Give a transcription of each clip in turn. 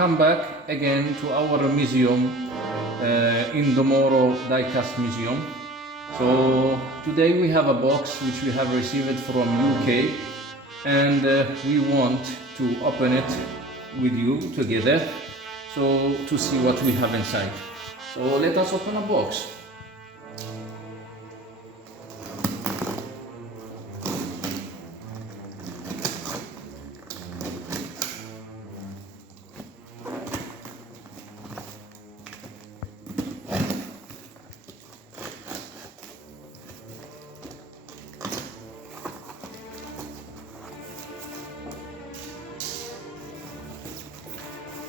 Welcome back again to our museum, Indomoro Diecast Museum. So today we have a box which we have received from UK, and we want to open it with you together, so to see what we have inside. So let us open a box.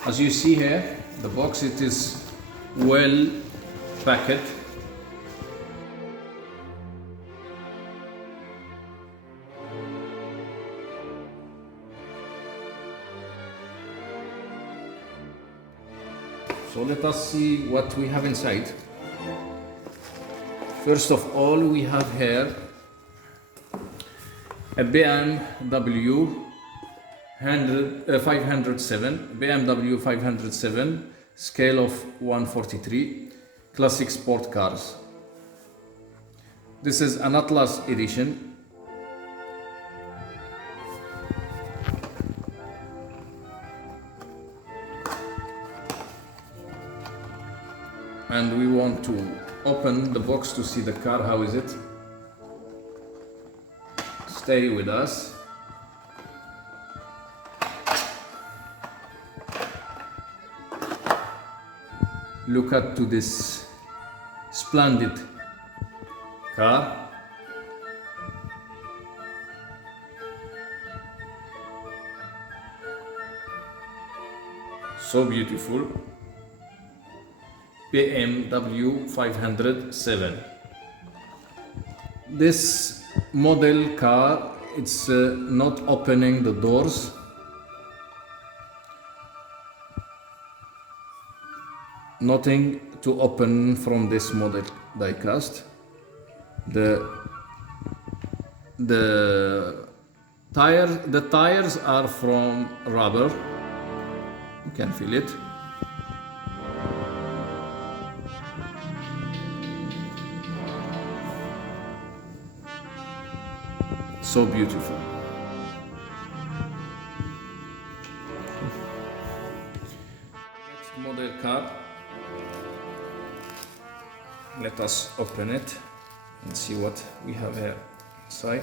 As you see here, the box, it is well packed. So let us see what we have inside. First of all, we have here a BMW 507 scale of 143 classic sport cars. This is an Atlas edition. And we want to open the box to see the car. How is it? Stay with us. Look at to this splendid car. So beautiful. BMW 507. This model car, it's not opening the doors. Nothing to open from this model diecast. The tires are from rubber. You can feel it. So beautiful. Next model car. Let us open it and see what we have here inside.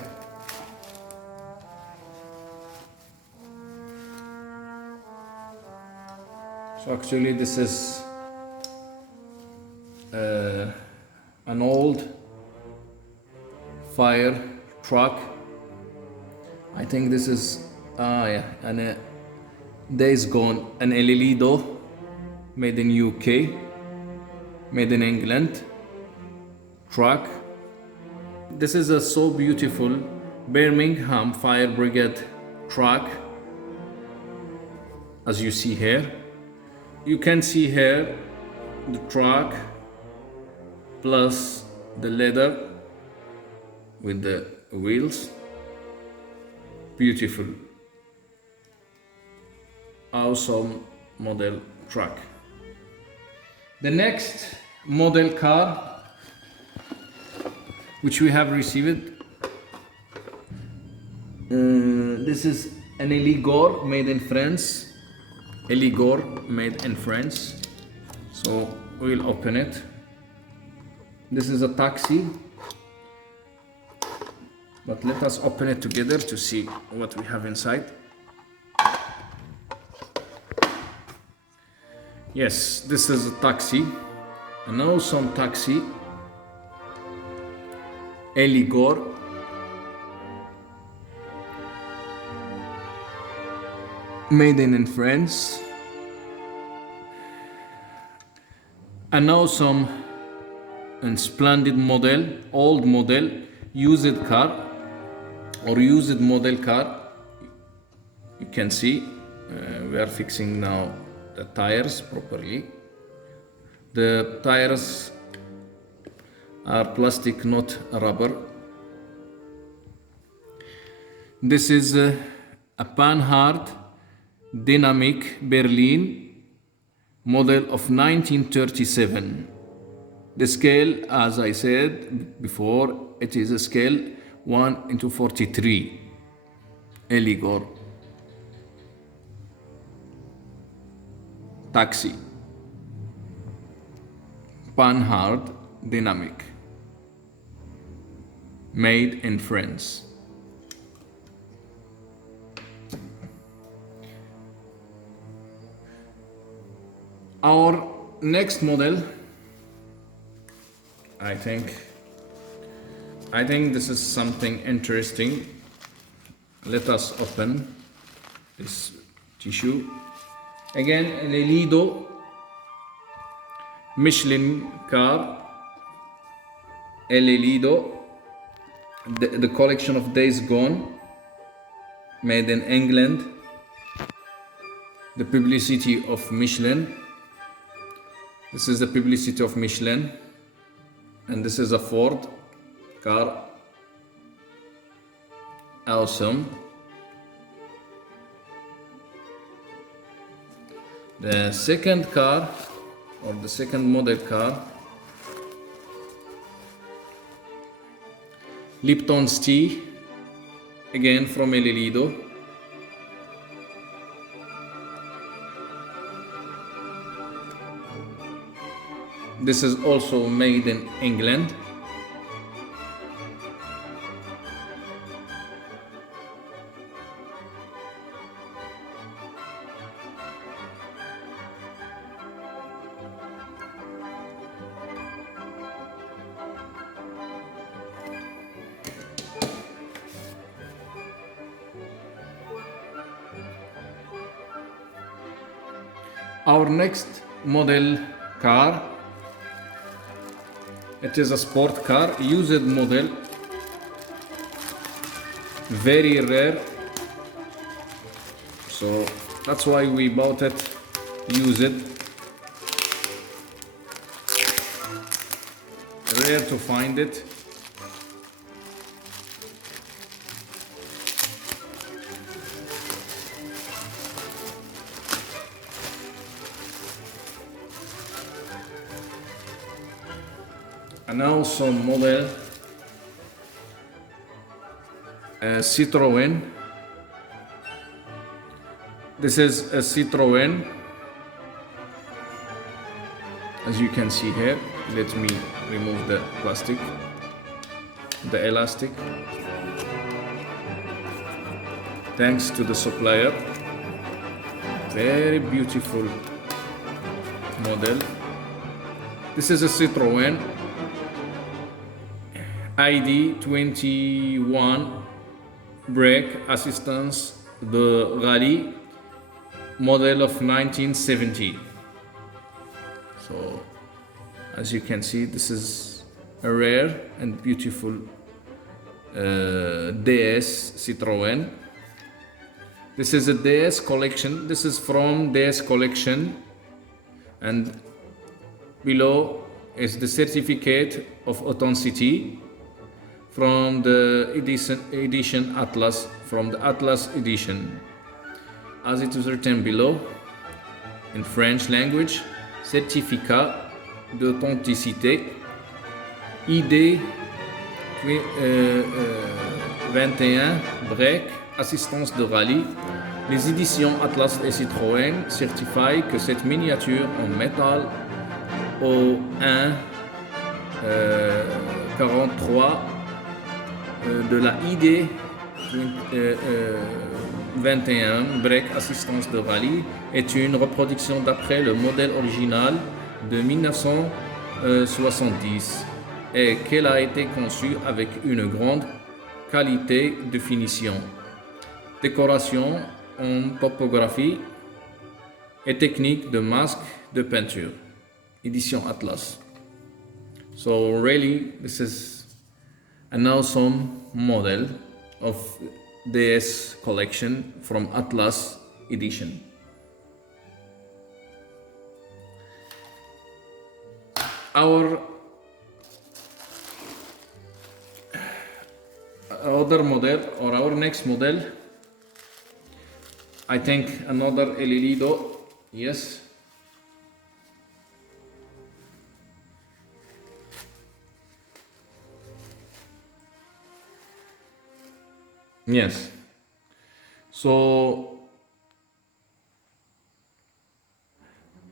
So actually this is an old fire truck. I think this is an days gone, an Lledo, made in UK, made in England truck. This is a so beautiful Birmingham Fire Brigade truck. As you see here, you can see here the truck plus the leather with the wheels. Beautiful, awesome model truck. The next model car which we have received, this is an Eligor made in France. Eligor made in France. So we'll open it. This is a taxi, but let us open it together to see what we have inside. Yes, this is a taxi, an awesome taxi. Eligor. Made in France. An awesome and splendid model, old model, used car or used model car. You can see we are fixing now the tires properly. The tires are plastic, not rubber. This is a Panhard Dynamic Berlin model of 1937. The scale, as I said before, it is a scale 1:43. Eligor. Taxi. Panhard Dynamic. Made in France. Our next model, I think this is something interesting. Let us open this tissue. Again, an Lledo Michelin car. Lledo, the collection of Days Gone, made in England. The publicity of Michelin. This is the publicity of Michelin, and this is a Ford car. Awesome. The second car, or the second model car, Lipton's tea, again from Lledo. This is also made in England. Our next model car, it is a sport car, used model, very rare, so that's why we bought it used. Rare to find it. And now some model Citroen. This is a Citroen, as you can see here. Let me remove the plastic, the elastic. Thanks to the supplier. Very beautiful model. This is a Citroen Id 21 brake assistance de rally, model of 1970. So as you can see, this is a rare and beautiful DS Citroen. This is a DS collection. This is from DS collection, and below is the certificate of authenticity from the edition Atlas, from the Atlas edition. As it is written below in French language, certificat d'authenticité ID 21 break assistance de rallye. Les éditions Atlas et Citroën certifient que cette miniature en métal au 1 43 de la ID 21 break assistance de rallye est une reproduction d'après le modèle original de 1970 et qu'elle a été conçue avec une grande qualité de finition, décoration en topographie et technique de masque de peinture. Edition Atlas. So really, this is an awesome model of DS collection from Atlas edition. Our other model, or our next model, I think another Lledo, yes, Yes. So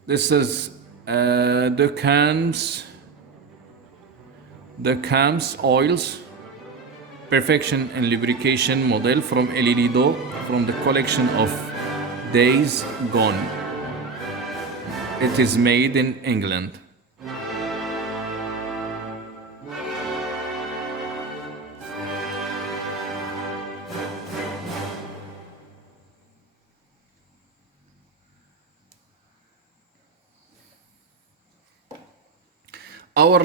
this is the cams oils perfection and lubrication model from Lledo from the collection of Days Gone. It is made in England. Our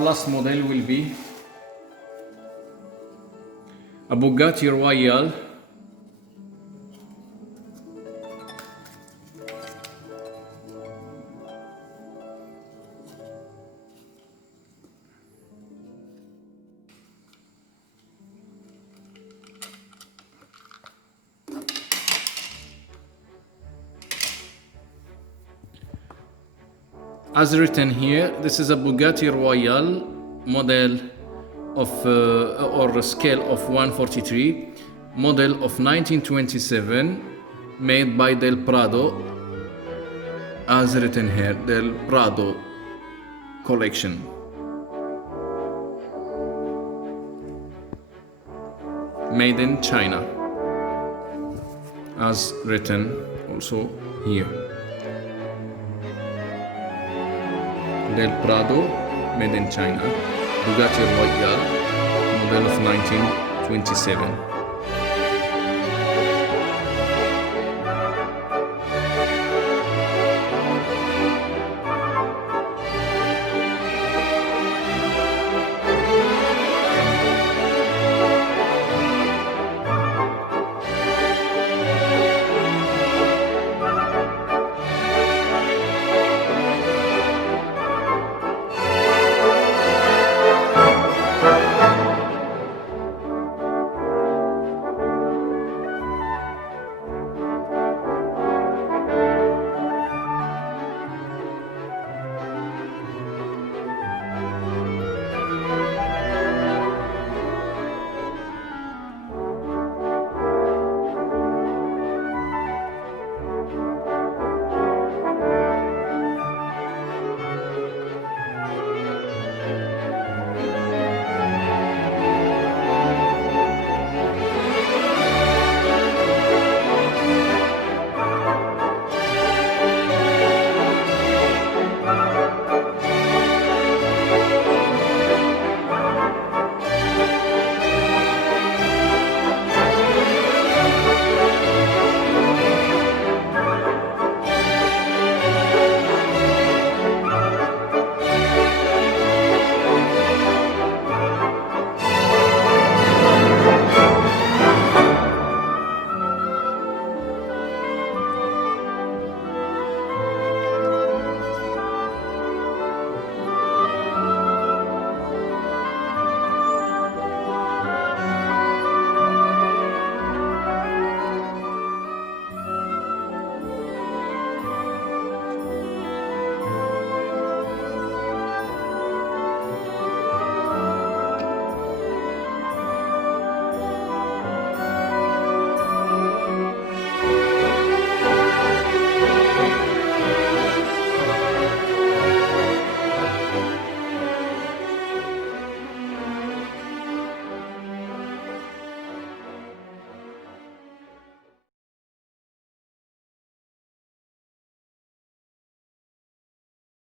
last model will be a Bugatti Royale as written here. This is a Bugatti Royale model of or scale of 143, model of 1927, made by Del Prado, as written here, Del Prado collection. Made in China, as written also here. Del Prado, made in China, Bugatti Royale, model of 1927.